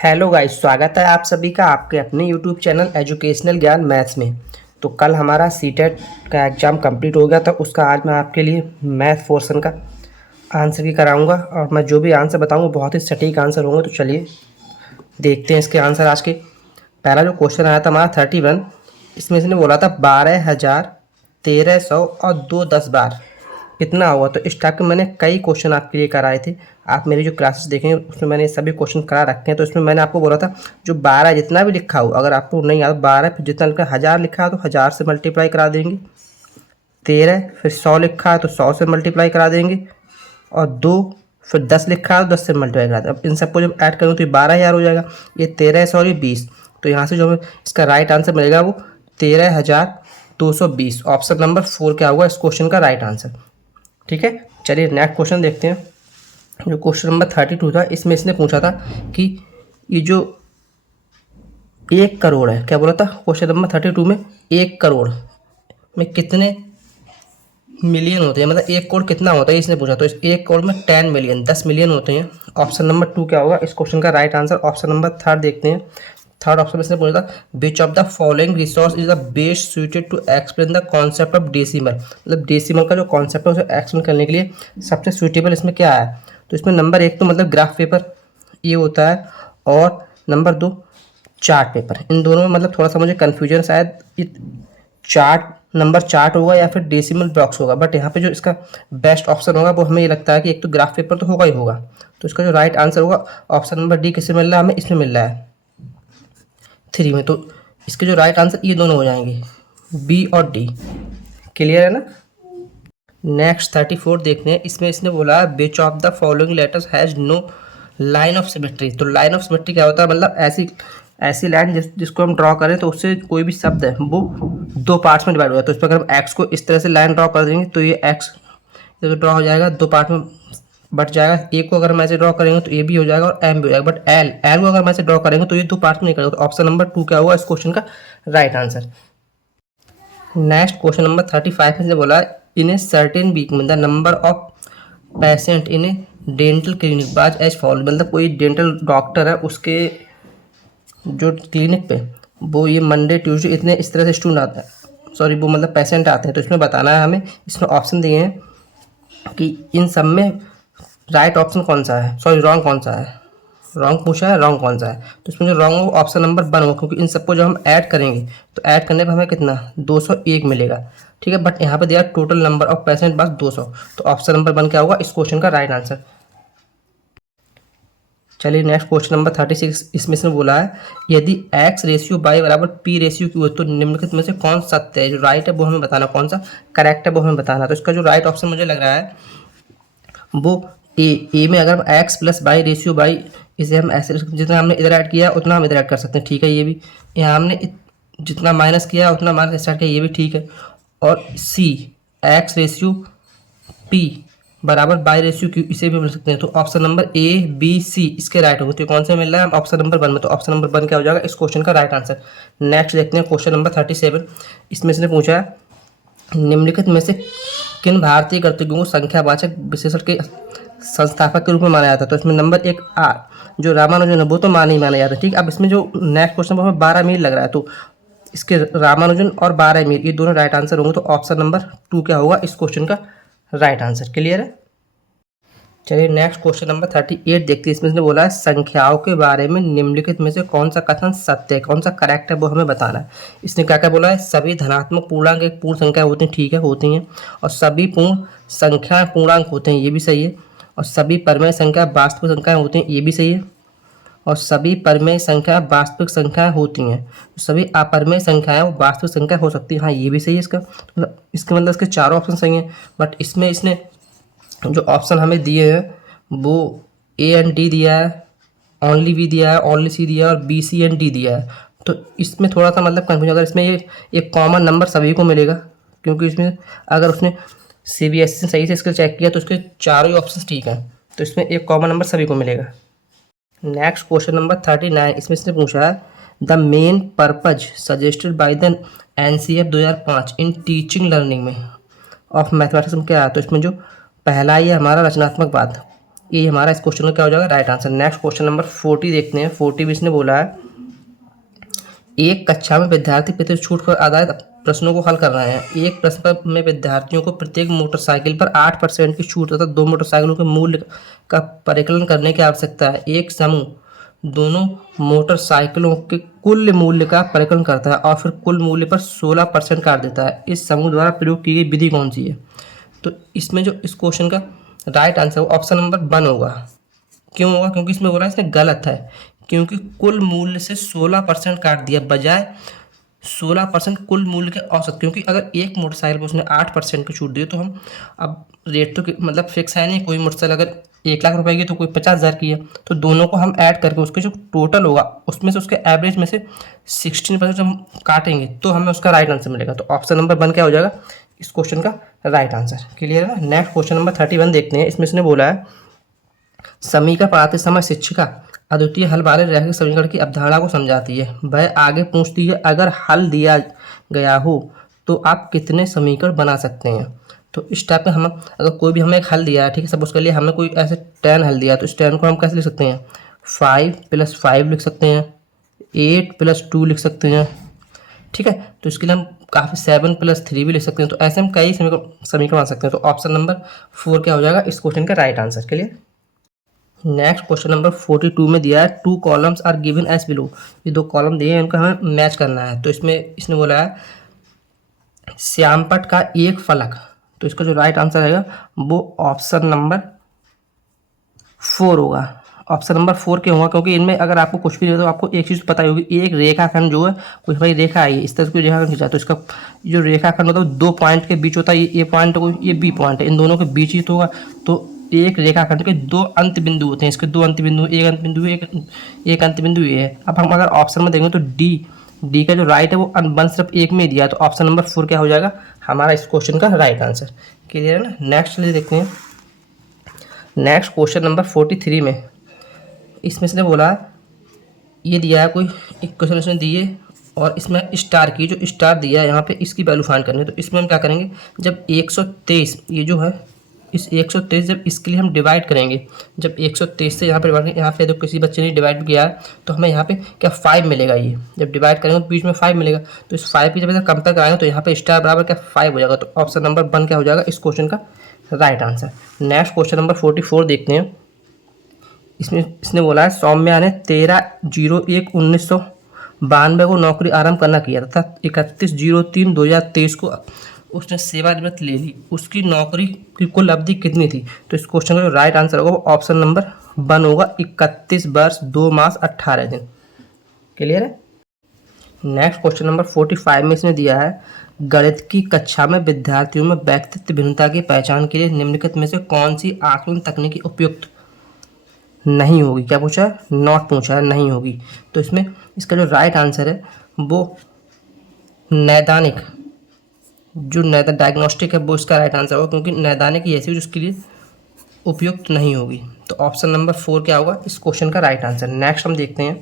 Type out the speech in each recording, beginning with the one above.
Hello guys, स्वागत है आप सभी का आपके अपने यूट्यूब चैनल एजुकेशनल ज्ञान मैथ्स में। तो कल हमारा सीटेट का एग्ज़ाम कंप्लीट हो गया था। उसका आज मैं आपके लिए मैथ पोर्शन का आंसर की कराऊंगा और मैं जो भी आंसर बताऊंगा बहुत ही सटीक आंसर होंगे। तो चलिए देखते हैं इसके आंसर आज के। पहला जो क्वेश्चन आया था हमारा 31, इसमें इसने बोला था 12,000, 1,300 और 2 10 बार कितना हुआ। तो इस टाइप के मैंने कई क्वेश्चन आपके लिए कराए थे। आप मेरी जो क्लासेस देखेंगे उसमें मैंने सभी क्वेश्चन करा रखे हैं। तो इसमें मैंने आपको बोला था जो 12 जितना भी लिखा हो, अगर आपको नहीं आता 12 फिर जितना लिखा 1000 लिखा है तो 1000 से मल्टीप्लाई करा देंगे। 13 फिर 100 लिखा है तो 100 से मल्टीप्लाई करा देंगे। और 2 फिर 10 लिखा है तो 10 से मल्टीप्लाई करा देंगे। अब इन सबको जब ऐड करूँ तो ये 12,000 हो जाएगा। ये 13 100 ये 20। तो यहाँ से जो हमें इसका राइट आंसर मिलेगा वो 13,220। ऑप्शन नंबर 4 क्या होगा इस क्वेश्चन का राइट आंसर। ठीक है, चलिए नेक्स्ट क्वेश्चन देखते हैं। जो क्वेश्चन नंबर 32 था, इसमें इसने पूछा था कि ये जो 1 करोड़ है, क्या बोला था क्वेश्चन नंबर 32 में, 1 करोड़ में कितने मिलियन होते हैं, मतलब 1 करोड़ कितना होता है इसने पूछा। तो इस 1 करोड़ में 10 मिलियन 10 मिलियन होते हैं। ऑप्शन नंबर 2 क्या होगा इस क्वेश्चन का राइट आंसर। ऑप्शन नंबर 3 देखते हैं। थर्ड ऑप्शन में इसने पूछा था which of the following resource is the best suited to explain the concept of decimal. मतलब डेसिमल का जो कॉन्सेप्ट है उसे एक्सप्लेन करने के लिए सबसे सुइटेबल इसमें क्या है। तो इसमें नंबर 1 तो मतलब ग्राफ पेपर ये होता है, और नंबर 2 चार्ट पेपर। इन दोनों में मतलब थोड़ा सा मुझे कन्फ्यूजन, शायद चार्ट नंबर चार्ट होगा या फिर डेसिमल बॉक्स होगा। बट यहाँ पे जो इसका बेस्ट ऑप्शन होगा वो हमें ये लगता है कि एक तो ग्राफ पेपर तो होगा ही होगा। तो इसका जो राइट आंसर होगा ऑप्शन नंबर डी किससे मिल रहा है हमें, इसमें मिल रहा है 3 में। तो इसके जो राइट आंसर ये दोनों हो जाएंगे, बी और डी। क्लियर है ना। नेक्स्ट 34 देखते हैं। इसमें इसने बोला which of the following letters has no line of symmetry. तो लाइन ऑफ सिमेट्री क्या होता है, मतलब ऐसी ऐसी लाइन जिसको हम ड्रॉ करें तो उससे कोई भी शब्द है वो 2 पार्ट्स में डिवाइड हो जाता है। तो इस पर अगर हम एक्स को इस तरह से लाइन ड्रॉ कर देंगे तो ये एक्स ड्रॉ हो जाएगा, 2 पार्ट में बट जाएगा। ए को अगर हम ऐसे ड्रॉ करेंगे तो ए भी हो जाएगा और एम भी हो जाएगा। बट एल एल को अगर हम ऐसे ड्रॉ करेंगे तो ये 2 पार्ट में नहीं करेगा। तो ऑप्शन नंबर 2 क्या होगा इस क्वेश्चन का right answer. Next question number 35 में से बोला इन ए सर्टेन वीक में the number of patient in a dental clinic was as follow. मतलब कोई डेंटल डॉक्टर है, उसके जो क्लिनिक पे वो ये मंडे ट्यूसडे इतने इस तरह से स्टूडेंट आते हैं, सॉरी वो मतलब पेशेंट आते हैं। तो इसमें बताना है हमें, इसमें ऑप्शन दिए हैं कि इन सब में राइट ऑप्शन कौन सा है, सॉरी रॉन्ग कौन सा है। रॉन्ग पूछा है, रॉन्ग कौन सा है। तो इसमें जो रॉन्ग हो ऑप्शन नंबर 1 होगा, क्योंकि इन सबको जब हम ऐड करेंगे तो ऐड करने पर हमें कितना 201 मिलेगा। ठीक है, बट यहाँ पे दिया टोटल नंबर ऑफ पेशेंट बस 200। तो ऑप्शन नंबर 1 क्या होगा इस क्वेश्चन का राइट आंसर। चलिए नेक्स्ट क्वेश्चन नंबर 36। इसमें से बोला है यदि x रेशियो बाई बराबर p रेशियो की हो तो निम्नलिखित में से कौन सत्य है। जो राइट है वो हमें बताना, कौन सा करेक्ट है वो हमें बताना। तो इसका जो राइट ऑप्शन मुझे लग रहा है वो ए में अगर हम x plus by ratio by, इसे हम ऐसे जितना हमने इधर ऐड किया उतना हम इधर ऐड कर सकते हैं। ठीक है, ये भी यहाँ हमने जितना माइनस किया उतना माइनस स्टार्ट किया, ये भी ठीक है। और सी x रेशियो p बराबर बाई रेशियो क्यू, इसे भी मिल सकते हैं। तो option number A B C इसके राइट होंगे। तो कौन से मिल रहा है ऑप्शन नंबर 1 में। तो ऑप्शन नंबर 1 क्या हो जाएगा इस क्वेश्चन का राइट आंसर। नेक्स्ट देखते हैं क्वेश्चन नंबर 37। इसमें इसने पूछा है निम्नलिखित में से किन भारतीय गणतज्ञों को संख्यावाचक विशेषण के संस्थापक के रूप में माना जाता है। तो इसमें नंबर 1 जो रामानुजन है वो तो माना ही माना जाता है। ठीक, अब इसमें जो नेक्स्ट क्वेश्चन पर हमें 12 मील लग रहा है, तो इसके रामानुजन और 12 मील ये दोनों राइट आंसर होंगे। तो ऑप्शन नंबर 2 क्या होगा इस क्वेश्चन का राइट आंसर। क्लियर है। चलिए नेक्स्ट क्वेश्चन नंबर 38 देखते हैं। इसमें इसने बोला है संख्याओं के बारे में निम्नलिखित में से कौन सा कथन सत्य है, कौन सा करेक्ट है वो हमें बताना है। इसने क्या क्या बोला है, सभी धनात्मक पूर्णांक एक पूर्ण संख्या होती हैं, ठीक है होती हैं। और सभी पूर्ण संख्या पूर्णांक होते हैं, ये भी सही है। और सभी परमेय संख्या वास्तविक संख्याएं होती हैं, ये भी सही है। और सभी परमेय संख्या वास्तविक संख्याएं होती हैं, सभी अपरमेय संख्याएं वास्तविक संख्या हो सकती है, हाँ ये भी सही है। इसका मतलब इसके चारों ऑप्शन सही हैं। बट इसमें इसने जो ऑप्शन हमें दिए हैं वो ए एंड डी दिया है, ओनली बी दिया है, ओनली सी दिया है और बी सी एंड डी दिया है। तो इसमें थोड़ा सा मतलब कन्फ्यूजन, अगर इसमें ये एक कॉमन नंबर सभी को मिलेगा, क्योंकि इसमें अगर उसने CBSE सही से इसका चेक किया तो उसके चारों ही ऑप्शन ठीक हैं। तो इसमें एक कॉमन नंबर सभी को मिलेगा। Next question number 39। इसमें इसने पूछा है the main purpose suggested by the NCF 2005 in teaching learning में ऑफ मैथमेटिक्स में क्या है। तो इसमें जो पहला ये हमारा रचनात्मकवाद, ये हमारा इस क्वेश्चन का क्या हो जाएगा right answer. Next question number 40 देखते हैं। 40 में इसने बोला है एक कक्षा में विद्यार्थी प्रतिशत छूट पर आधारित प्रश्नों को हल कर रहे हैं। एक प्रश्न पर में विद्यार्थियों को प्रत्येक मोटरसाइकिल पर 8% की छूट तथा 2 मोटरसाइकिलों के मूल्य का परिकलन करने की आवश्यकता है। एक समूह दोनों मोटरसाइकिलों के कुल मूल्य का परिकलन करता है और फिर कुल मूल्य पर 16% काट देता है। इस समूह द्वारा प्रयोग की गई विधि कौन सी है? तो इसमें जो इस क्वेश्चन का राइट आंसर ऑप्शन नंबर 1 होगा। क्यों होगा? क्योंकि इसमें बोला इसने गलत है, क्योंकि कुल मूल्य से 16% काट दिया बजाय 16% कुल मूल्य के औसत। क्योंकि अगर एक मोटरसाइकिल पर उसने 8% की छूट दी तो हम अब रेट तो मतलब फिक्स है नहीं, कोई मोटरसाइकिल अगर 1 लाख रुपए की तो कोई 50,000 की है, तो दोनों को हम ऐड करके उसके जो टोटल होगा उसमें से उसके एवरेज में से 16% हम काटेंगे तो हमें उसका राइट आंसर मिलेगा। तो ऑप्शन नंबर 1 क्या हो जाएगा इस क्वेश्चन का राइट आंसर। क्लियर है ना? नेक्स्ट क्वेश्चन नंबर 31 देखते हैं। इसमें इसने बोला है समीकरण पढ़ाते समय शिक्षिका अद्वितीय हल वाले रैखिक समीकरण की अवधारणा को समझाती है। वह आगे पूछती है अगर हल दिया गया हो तो आप कितने समीकरण बना सकते हैं। तो इस टाइप में हम अगर कोई भी हमें एक हल दिया है, ठीक है, सपोज कर लिए हमें कोई ऐसे 10 हल दिया है, तो इस 10 को हम कैसे लिख सकते हैं 5 + 5 लिख सकते हैं, 8 + 2 लिख सकते हैं, ठीक है। तो इसके लिए हम काफ़ी 7 + 3 भी लिख सकते हैं। तो ऐसे हम कई समीकरण बना सकते हैं। तो ऑप्शन नंबर 4 क्या हो जाएगा इस क्वेश्चन का राइट आंसर। के लिए नेक्स्ट क्वेश्चन नंबर 42 में दिया है 2 columns are given as below. ये 2 कॉलम दिए हैं, इनको हमें मैच करना है। तो इसमें इसने बोला है श्यामपट का एक फलक। तो इसका जो राइट आंसर रहेगा वो ऑप्शन नंबर 4 होगा। ऑप्शन नंबर 4 क्यों होगा? क्योंकि इनमें अगर आपको कुछ भी दे तो आपको एक चीज़ पता ही होगी, एक रेखाखंड जो है कोई भाई रेखा आई है, इस तरह से कोई रेखाखंड खींचा तो इसका जो रेखाखंड होता है 2 पॉइंट के बीच होता है। ये पॉइंट ये बी पॉइंट है, इन दोनों के बीच ही तो होगा। तो एक रेखाखंड के 2 अंत बिंदु होते हैं, इसके 2 अंत बिंदु, एक अंत बिंदु एक अंत बिंदु ये है। अब हम अगर ऑप्शन में देखेंगे तो डी का जो राइट है वो वन सिर्फ एक में दिया है। तो ऑप्शन नंबर 4 क्या हो जाएगा हमारा इस क्वेश्चन का राइट आंसर। क्लियर है ना? नेक्स्ट देखते हैं। नेक्स्ट क्वेश्चन नंबर 43 में इसमें से बोला ये दिया है कोई एक क्वेश्चन इसने दिए और इसमें स्टार की जो स्टार दिया है यहाँ पे इसकी वैल्यू फाइंड करनी है। तो इसमें हम क्या करेंगे जब 123 ये जो है इस 123 जब इसके लिए हम डिवाइड करेंगे, जब 123 से यहाँ पे डिवाइड यहाँ पे तो किसी बच्चे ने डिवाइड किया है तो हमें यहाँ पे क्या 5 मिलेगा। ये जब डिवाइड करेंगे तो बीच में 5 मिलेगा। तो इस 5 की जब इधर कंपेयर कराएंगे तो यहाँ पे स्टार बराबर क्या 5 हो जाएगा। तो ऑप्शन नंबर 1 क्या हो जाएगा इस क्वेश्चन का right answer. Next question number 44 देखते हैं। इसमें इसने बोला है सौम्या ने 13/01/1992 को नौकरी आरंभ करना किया तथा 31/03/2023 को उसने सेवानिवृत्त ले ली। उसकी नौकरी की कुल अवधि कितनी थी? तो इस क्वेश्चन का जो राइट आंसर होगा वो ऑप्शन नंबर 1 होगा 31 वर्ष 2 मास 18 दिन। क्लियर है? नेक्स्ट क्वेश्चन नंबर 45 में इसने दिया है गणित की कक्षा में विद्यार्थियों में व्यक्तित्व भिन्नता की पहचान के लिए निम्नलिखित में से कौन सी आकलन तकनीकी उपयुक्त नहीं होगी। क्या पूछा है? नॉट पूछा है, नहीं होगी। तो इसमें इसका जो राइट आंसर है वो नैदानिक जो डायग्नोस्टिक है वो इसका राइट आंसर होगा, क्योंकि नैदानिक ही ऐसी उसके लिए उपयुक्त नहीं होगी। तो ऑप्शन नंबर 4 क्या होगा इस क्वेश्चन का राइट आंसर। नेक्स्ट हम देखते हैं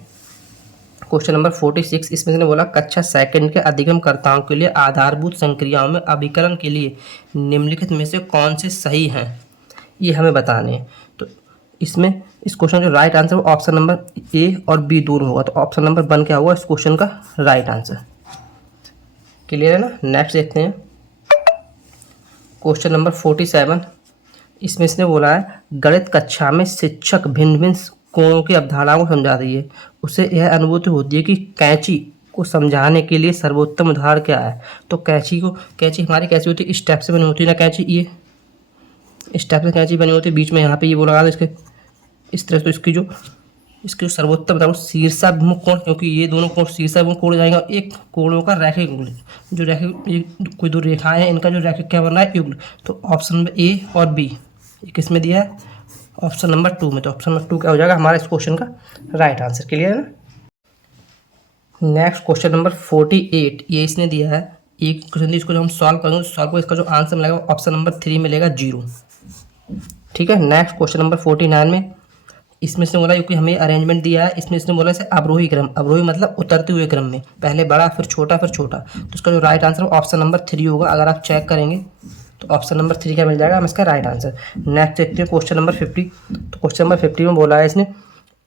क्वेश्चन नंबर 46। इसमें से बोला कक्षा सेकंड के अधिगमकर्ताओं के लिए आधारभूत संक्रियाओं में अभिकलन के लिए निम्नलिखित में से कौन से सही हैं, ये हमें बताने हैं। तो इसमें इस क्वेश्चन का right answer option number A और बी दोनों होगा। तो ऑप्शन नंबर 1 क्या होगा इस क्वेश्चन का राइट आंसर। क्लियर है ना? नेक्स्ट देखते हैं क्वेश्चन नंबर 47। इसमें इसने बोला है गणित कक्षा में शिक्षक भिन्न भिन्न कोणों की अवधारणाओं को समझा रही है। उसे यह अनुभूति होती है कि कैंची को समझाने के लिए सर्वोत्तम उदाहरण क्या है। तो कैंची हमारी कैसी होती है, इस टाइप से बनी होती है ना कैंची, ये इस टाइप से कैंची बनी होती है, बीच में यहाँ पे ये वो लगा दो इसके इस तरह से। तो इसकी जो सर्वोत्तम बताओ शीर्षाभिमुख कोण, क्योंकि ये दोनों कोण शीर्षाभिमुख कोण जाएगा। एक कोणों का रैखिक युग्ल, जो रैखिक कोई 2 रेखाएं हैं इनका जो रैखिक क्या बन रहा है युग्ल। तो ऑप्शन नंबर ए और बी किस में दिया है ऑप्शन नंबर 2 में। तो ऑप्शन नंबर 2 क्या हो जाएगा हमारा इस क्वेश्चन का राइट आंसर। क्लियर है ना? नेक्स्ट क्वेश्चन नंबर 48 ये इसने दिया है एक क्वेश्चन, इसको जब हम सॉल्व करेंगे तो सॉल्व को इसका जो आंसर मिलेगा ऑप्शन नंबर 3 मिलेगा 0। ठीक है। नेक्स्ट क्वेश्चन नंबर 49 में इसमें से बोला क्योंकि हमें अरेंजमेंट दिया है, इसमें इसने बोला इसे अवरोही क्रम, अवरोही मतलब उतरते हुए क्रम में, पहले बड़ा फिर छोटा फिर छोटा। तो इसका जो राइट आंसर ऑप्शन नंबर 3 होगा। अगर आप चेक करेंगे तो ऑप्शन नंबर 3 क्या मिल जाएगा हमें इसका राइट आंसर। नेक्स्ट देखते हैं क्वेश्चन नंबर 50। तो क्वेश्चन नंबर 50 में बोला है इसने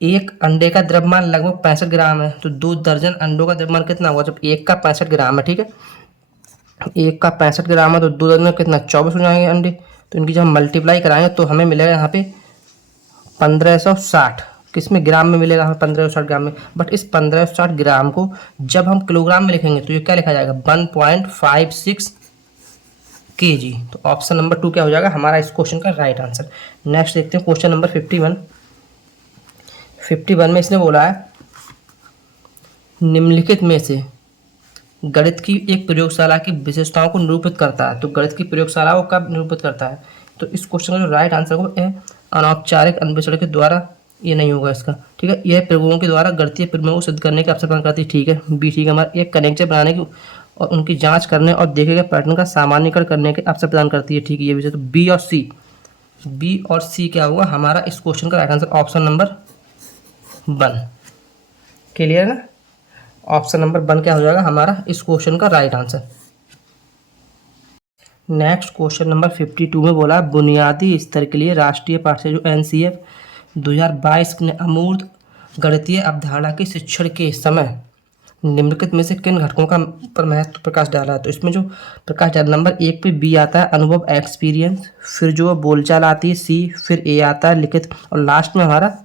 एक अंडे का द्रव्यमान लगभग 65 ग्राम है, तो 2 दर्जन अंडों का द्रव्यमान कितना होगा जब एक का 65 ग्राम है। ठीक है, एक का 65 ग्राम है तो 2 दर्जन कितना 24 हो जाएंगे अंडे। तो इनकी जब हम मल्टीप्लाई कराएंगे तो हमें मिलेगा यहाँ पे 1560। किस में? ग्राम में मिलेगा हमें 1560 ग्राम में। बट इस 1560 ग्राम को जब हम किलोग्राम में लिखेंगे तो ये क्या लिखा जाएगा 1.56 kg। तो ऑप्शन नंबर 2 क्या हो जाएगा हमारा इस क्वेश्चन का राइट आंसर। नेक्स्ट देखते हैं क्वेश्चन नंबर 51। 51 में इसने बोला है निम्नलिखित में से गणित की एक प्रयोगशाला की विशेषताओं को निरूपित करता है। तो गणित की प्रयोगशाला को कब निरूपित करता है? तो इस क्वेश्चन का जो राइट आंसर है अनौपचारिक अन्वेषण के द्वारा, ये नहीं होगा इसका। ठीक है, यह प्रयोगों के द्वारा गणितीय प्रमेयों को सिद्ध करने के अवसर प्रदान करती है। ठीक है, बी ठीक है हमारा। एक कनेक्टर बनाने की और उनकी जांच करने और देखे गए पैटर्न का सामान्यीकरण करने के अवसर प्रदान करती है। ठीक है, ये विषय। तो बी और सी क्या होगा हमारा इस क्वेश्चन का right answer option number 1। Clear है ना? ऑप्शन नंबर 1 क्या हो जाएगा हमारा इस क्वेश्चन का right answer. Next question number 52 में बोला बुनियादी स्तर के लिए राष्ट्रीय पाठ्यक्रम जो NCF 2022 ने अमूर्त गणितीय अवधारणा के शिक्षण के समय निम्नलिखित में से किन घटकों का पर महत्व प्रकाश डाला है। तो इसमें जो प्रकाश डाला नंबर 1 पे बी आता है अनुभव एक्सपीरियंस, फिर जो बोलचाल आती है सी, फिर ए आता है लिखित, और लास्ट में हमारा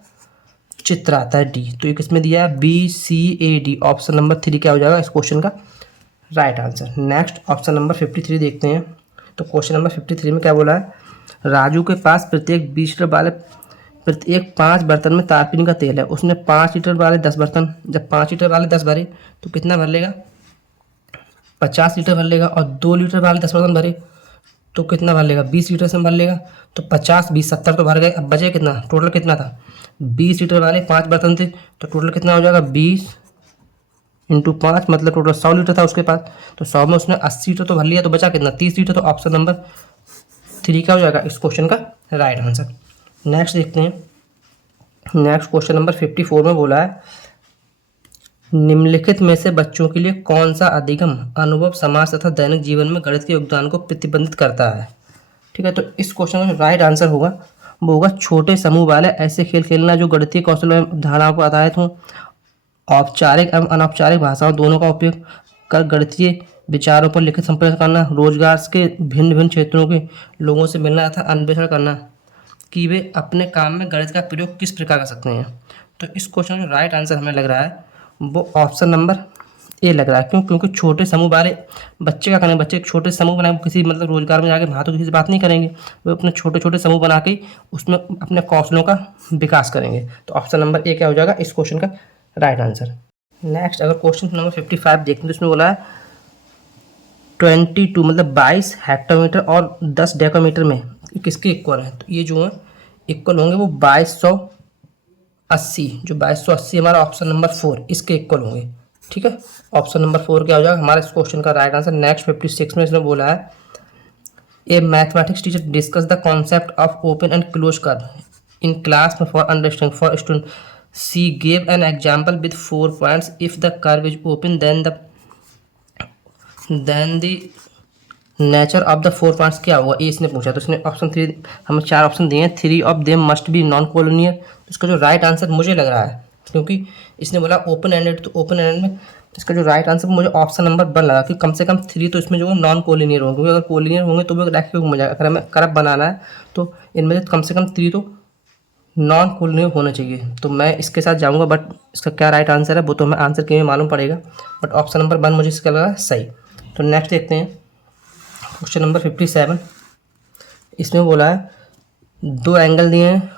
चित्र आता है डी। तो ये किसमें दिया है BCAD। ऑप्शन नंबर 3 क्या हो जाएगा इस क्वेश्चन का right answer. Next option number 53 देखते हैं। तो क्वेश्चन नंबर 53 में क्या बोला है राजू के पास प्रत्येक 20 लीटर वाले प्रत्येक 5 बर्तन में तारपीन का तेल है। उसने 5 लीटर वाले 10 बर्तन, जब 5 लीटर वाले 10 भरे तो कितना भर लेगा 50 लीटर भर लेगा, और 2 लीटर वाले 10 बर्तन भरे तो कितना भर लेगा 20 लीटर से भर लेगा। तो 50 20 70 तो भर गए। अब बचे कितना, टोटल कितना था 20 लीटर वाले 5 बर्तन थे, तो टोटल कितना हो जाएगा 20 × 5 मतलब टोटल 100 लीटर था उसके पास। तो 100 में उसने 80 लीटर तो भर लिया, तो बचा कितना 30 लीटर। तो ऑप्शन नंबर 3 क्या हो जाएगा इस क्वेश्चन का राइट आंसर। नेक्स्ट देखते हैं। नेक्स्ट क्वेश्चन नंबर 54 में बोला है निम्नलिखित में से बच्चों के लिए कौन सा अधिगम अनुभव समाज तथा दैनिक जीवन में गणित के योगदान को प्रतिबंधित करता है। ठीक है, तो इस क्वेश्चन का जो राइट आंसर होगा वो होगा छोटे समूह वाले ऐसे खेल खेलना जो गणितीय कौशल एवं धारणाओं पर आधारित हों, औपचारिक एवं अनौपचारिक भाषाओं दोनों का उपयोग कर गणितीय विचारों पर लिखित संप्रेषण करना, रोजगार के भिन्न भिन्न क्षेत्रों के लोगों से मिलना तथा अन्वेषण करना कि वे अपने काम में गणित का प्रयोग किस प्रकार कर सकते हैं। तो इस क्वेश्चन का राइट आंसर हमें लग रहा है वो ऑप्शन नंबर ए लग रहा है। क्यों? क्योंकि छोटे समूह वाले बच्चे क्या करेंगे, बच्चे एक छोटे समूह बनाए किसी मतलब रोजगार में जाके वहाँ तो किसी से बात नहीं करेंगे, वो अपने छोटे छोटे समूह बना के उसमें अपने कौशलों का विकास करेंगे। तो ऑप्शन नंबर ए क्या हो जाएगा इस क्वेश्चन का राइट आंसर। नेक्स्ट अगर क्वेश्चन नंबर 55 देखते हैं तो इसमें बोला है 22 मतलब 22 हेक्टोमीटर और 10 डेकोमीटर में किसके इक्वल है। तो ये जो है इक्वल होंगे वो 2280, जो 2280 हमारा ऑप्शन नंबर 4 इसके इक्वल होंगे। ठीक है, ऑप्शन नंबर 4 क्या हो जाएगा हमारा इस क्वेश्चन का राइट आंसर। नेक्स्ट 56 में इसने बोला है a mathematics teacher discuss the concept of open and close curve in class में for understanding for student she gave an example with 4 points if the curve is open then the nature of the 4 points क्या होगा, ये इसने पूछा। तो इसने option 3 हमें 4 option दिए हैं, 3 of them must be non collinear. तो इसका जो राइट आंसर मुझे लग रहा है क्योंकि इसने बोला ओपन एंडेड, तो ओपन एंडेड में इसका जो राइट आंसर मुझे ऑप्शन नंबर 1 लगा कि कम से कम 3 तो इसमें जो है नॉन कोलिनियर होंगे, क्योंकि अगर कोलिनियर होंगे तो वो डायरेक्ट हो जाएगा। अगर हमें कर्व बनाना है तो इनमें से कम से कम 3 तो नॉन कोलिनियर होना चाहिए। तो मैं इसके साथ जाऊँगा, बट इसका क्या राइट आंसर है वो तो हमें आंसर के मालूम पड़ेगा, बट ऑप्शन नंबर 1 मुझे इसका लगा सही। तो नेक्स्ट देखते हैं क्वेश्चन नंबर 57। इसमें बोला है 2 एंगल दिए हैं,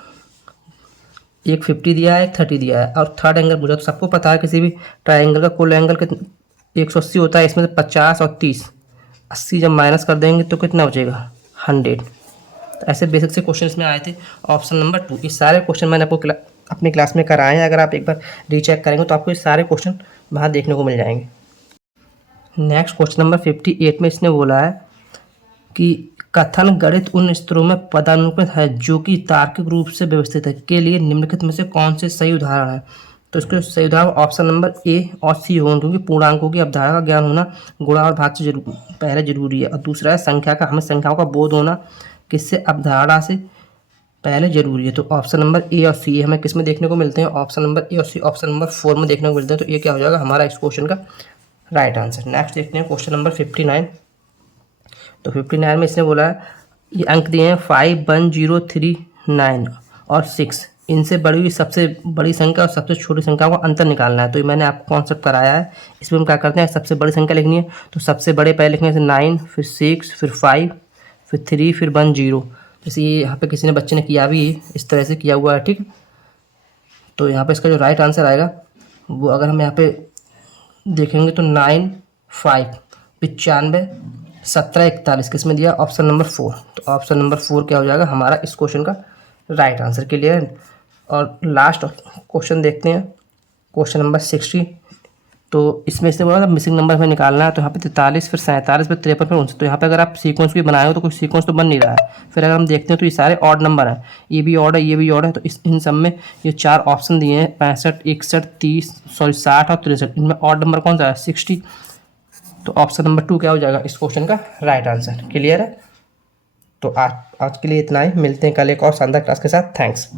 एक 50 दिया है, एक 30 दिया है, और थर्ड एंगल पूछा। तो सबको पता है किसी भी ट्राइंगल का कुल एंगल 180 होता है, इसमें से 50 और 30 80 जब माइनस कर देंगे तो कितना बचेगा 100। तो ऐसे बेसिक से क्वेश्चन इसमें आए थे। ऑप्शन नंबर 2 ये सारे क्वेश्चन मैंने आपको अपनी क्लास में कराए हैं, अगर आप एक बार रीचेक करेंगे तो आपको ये सारे क्वेश्चन वहाँ देखने को मिल जाएंगे। नेक्स्ट क्वेश्चन नंबर 58 में इसने बोला है कि कथन गणित उन स्तरों में पदानुक्रमित है जो कि तार्किक रूप से व्यवस्थित है के लिए निम्नलिखित में से कौन से सही उदाहरण है। तो इसके सही उदाहरण ऑप्शन नंबर ए और सी होंगे, क्योंकि पूर्णांकों की अवधारणा का ज्ञान होना गुणा और भाग से पहले जरूरी है, और दूसरा है संख्या का, हमें संख्याओं का बोध होना किससे, अवधारणा से पहले जरूरी है। तो ऑप्शन नंबर ए और सी हमें किस में देखने को मिलते हैं, ऑप्शन नंबर ए और सी ऑप्शन नंबर 4 में देखने को मिलते हैं। तो ये क्या हो जाएगा हमारा इस क्वेश्चन का राइट आंसर। नेक्स्ट देखते हैं क्वेश्चन नंबर 59। तो 59 में इसने बोला है, ये अंक दिए हैं 5, 1, 0, 3, 9 और 6, इनसे बड़ी हुई सबसे बड़ी संख्या और सबसे छोटी संख्या को अंतर निकालना है। तो ये मैंने आपको कॉन्सेप्ट कराया है। इसमें हम क्या करते हैं, सबसे बड़ी संख्या लिखनी है, तो सबसे बड़े पहले लिखने से 9, फिर 6, फिर 5, फिर 3, फिर 1, 0। जैसे ये यहाँ पे किसी ने बच्चे ने किया भी इस तरह से किया हुआ है, ठीक। तो यहाँ पे इसका जो राइट आंसर आएगा वो अगर हम यहाँ पे देखेंगे तो 9, 5, 95, 17, 41 किस में दिया, ऑप्शन नंबर 4। तो ऑप्शन नंबर 4 क्या हो जाएगा हमारा इस क्वेश्चन का राइट आंसर। क्लियर है। और लास्ट क्वेश्चन देखते हैं क्वेश्चन नंबर 60। तो इसमें इसने बोला था मिसिंग नंबर हमें निकालना है। तो यहाँ पे 43, फिर 47, फिर 53, फिर 59। तो यहाँ पे अगर आप सीक्वेंस भी बनाए हो तो कोई सीक्वेंस तो बन नहीं रहा है। फिर अगर हम देखते हैं तो ये सारे ऑड नंबर हैं, ये भी ऑड है, ये भी ऑड है। तो इन सब में ये 4 ऑप्शन दिए हैं, 65, 61, 30, 60 और 63। इनमें ऑड नंबर कौन सा है, 60। तो ऑप्शन नंबर 2 क्या हो जाएगा इस क्वेश्चन का राइट आंसर। क्लियर है। तो आज के लिए इतना ही, मिलते हैं कल एक और शानदार क्लास के साथ। थैंक्स।